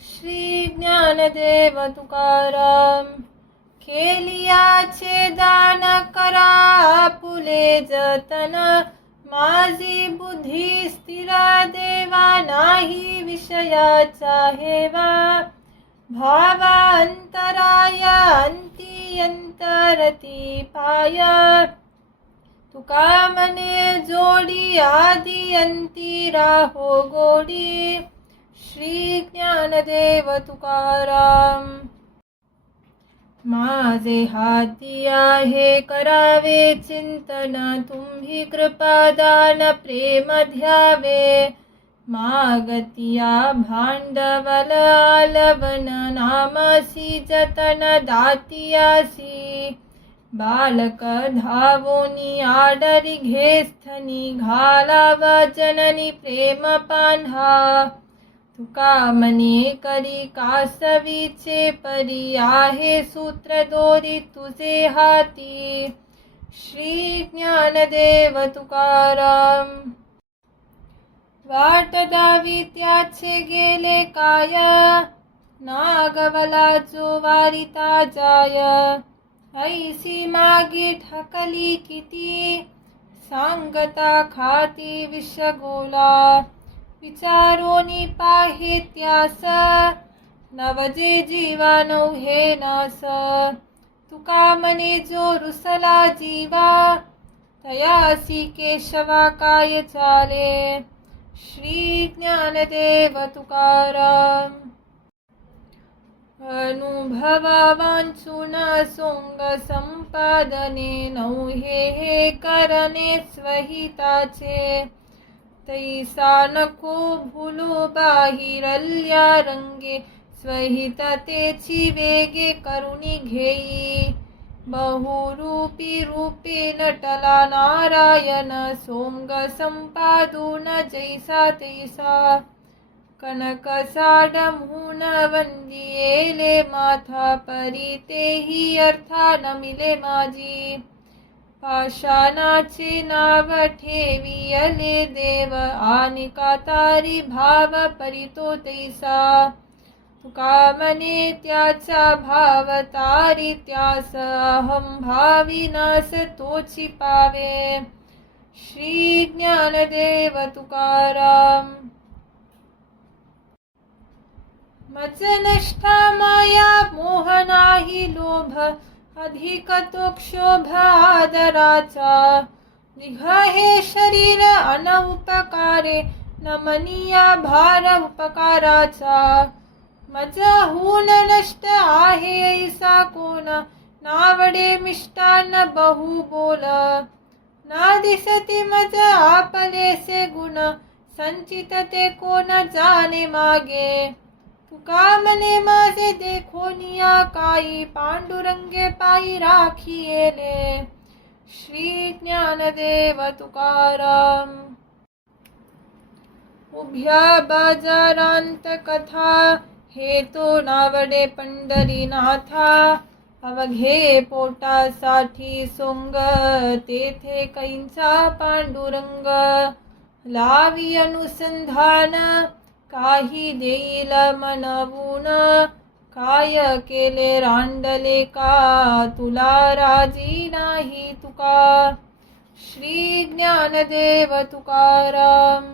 श्री ज्ञानदेव तुकाराम. केलियाचे दान करा पुले जतन, माझी बुद्धी स्थिर देवा नाही विषयाचा हेवा. भावा अंतराय अंती अंतरती पाय, तुका मने जोडी आदि अंती राहो गोडी. श्री ज्ञानदेव तुकाराम. माझे हाती आहे करावे चिंतन, तुम्ही कृपादान प्रेम ध्यावे. मागतिया भांडवल आलवन, नामसी जतन दातियासी. बालक धावोनी आडरी घेस्थनी, घालाव जननी प्रेम पांढा. तुका मने करी कासवीचे परी, आहे सूत्र दोरी तुझे हाती. श्री ज्ञानदेव तुकाराम. वाट दावी त्याचे गेले काय, नागवला जो वारिता जाय. ऐसी मागे ठाकली किती, सांगता खाती विषगोला. विचारोनी पाहे त्यास, नवजे जीवा नवहे नास. तुका मने जो रुसला जीवा, तयासी केशवा काय चाले. श्री ज्ञानदेव तुकाराम. अनुभवा वांचून सोंग संपादने, नवहे हे करणे स्वहिताचे. तैसा नको भूलो बाहिरल्या रंगे, स्वहित तेची वेगे करुणी घेई. बहुरूपी रूपे नटला नारायण, सोंग संपादून जैसा तैसा. कनक साड म्हणून वंदियेले माथा, परी तेही अर्था नमिले माझी. पाषाणाचे नाव ठेवियले देव, आणि कातारी भाव परितो तैसा. तुका मने त्याचा भाव तारी त्यास, अहम भाविनास तोची पावे. श्री ज्ञानदेव तुकाराम. मज नष्टा माया मोह नाही लोभ, अधिक तो क्षोभ आदराचा. निघ हे शरीर अनउपकारे, नमनीया भार उपकाराचा. मज होऊन नष्ट आहे ऐसा कोण, नावडे मिष्टान बहु बोल. ना दिसती मज आपलेसे गुण, संचित ते कोण जाणे मागे. तुका मने माझे देखोनिया काही, पांडुरंगे पायी राखियेले. श्री ज्ञानदेव तुकाराम. उभ्या बाजारांत कथा, हे तो नावडे पंढरीनाथा. अवघे पोटासाठी सोंग, तेथे कैंचा पांडुरंग. लावी अनुसंधान, काही देईल मनवून. काय केले रांडले का, तुला राजी नाही तुका. श्री ज्ञानदेव तुकाराम.